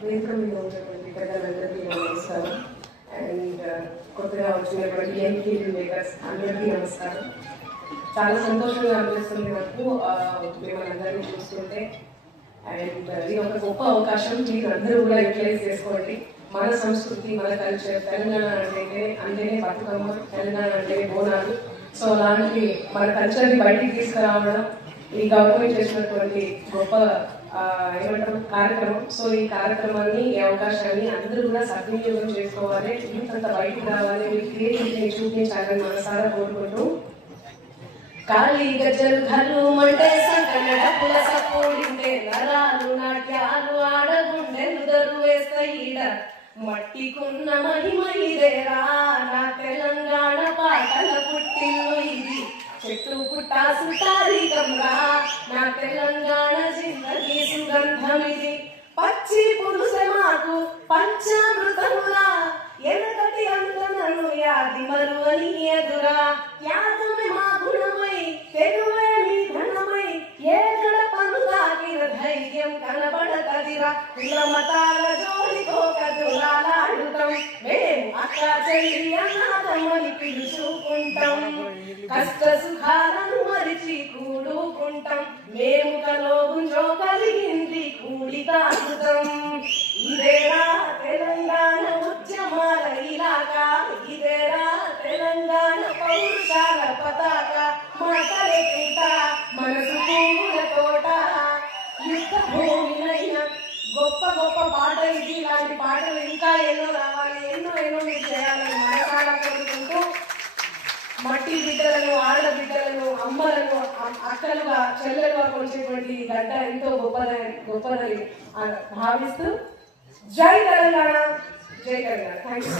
వేదిక మీద ఉన్నటువంటి పెద్దలందరికీ నమస్కారం. అండ్ కొత్తగా వచ్చినటువంటి యంగ్ ఫీల్డ్ మేకర్స్ అందరికీ నమస్కారం. చాలా సంతోషంగా అనిపిస్తుంది నాకు మిమ్మల్ని అందరినీ చూస్తుంటే. అండ్ ఇది ఒక గొప్ప అవకాశం, మీరు అందరూ కూడా యూటిలైజ్ చేసుకోండి. మన సంస్కృతి, మన కల్చర్, తెలంగాణ అంటేనే బతుకమ్మ, తెలంగాణ అంటేనే బోనాలు. సో అలాంటి మన కల్చర్ని బయటికి తీసుకురావడం ఈ గవర్నమెంట్ చేసినటువంటి గొప్ప ఏమంటారు కార్యక్రమం. సో ఈ కార్యక్రమాన్ని, ఈ అవకాశాన్ని అందరూ కూడా సద్వినియోగం చేసుకోవాలి. యూత్ అంతా బయటకు రావాలి, మీ క్రియేటివిటీని చూపించాలని మనసారా కోరుకుంటూ, కాళీ గజ్జలు ఘలు మంటే సంకట పుల సపోడింటే నరాలు నాట్యాలు ఆడగుండె నుదరు వేస్తాయిడ మట్టికున్న మహిమ ఇదేరా నా తెలంగాణ పాటల పుట్టిల్లు ఇది చెట్టు పుట్టా సుతారికమ్రా నా తెలంగాణ జిందగీ సుగంధం ఇది పచ్చి పురుష మాకు పంచామృతమురా ఎనకటి అందనను యాది మరువని ఎదురా యాదమే మా గుణమై తెగువే మీ ధనమై ఏకడ పను తాకిన ధైర్యం కనబడతదిరా కుల మతాల జోలితో కదులాడుతాం మేము అక్క చెల్లి అనాథమని పిలుచుకుంటాం కష్ట సుఖాలను మరిచి కూడుకుంటాం మేము కలోగుంజో కలిగింది కూడి తాగుతాం ఇదేరా తెలంగాణ ఉద్యమాల ఇలాకా ఇదేరా తెలంగాణ పౌరుషాల పతాక మాటలే తూట మనసు పువ్వుల తోట యుద్ధ భూమినైన గొప్ప గొప్ప పాట ఇది. ఇలాంటి పాటలు ఇంకా ఎన్నో రావాలి, ఎన్నో మీరు చేయాలని మనసారా కోరుకుంటూ, మట్టి బిడ్డలను, ఆడబిడ్డలను, అమ్మలను అక్కలుగా చెల్లెలుగా కొలిచేటువంటి గడ్డ ఎంతో గొప్పదని భావిస్తూ జై తెలంగాణ, జై తెలంగాణ. Thank you.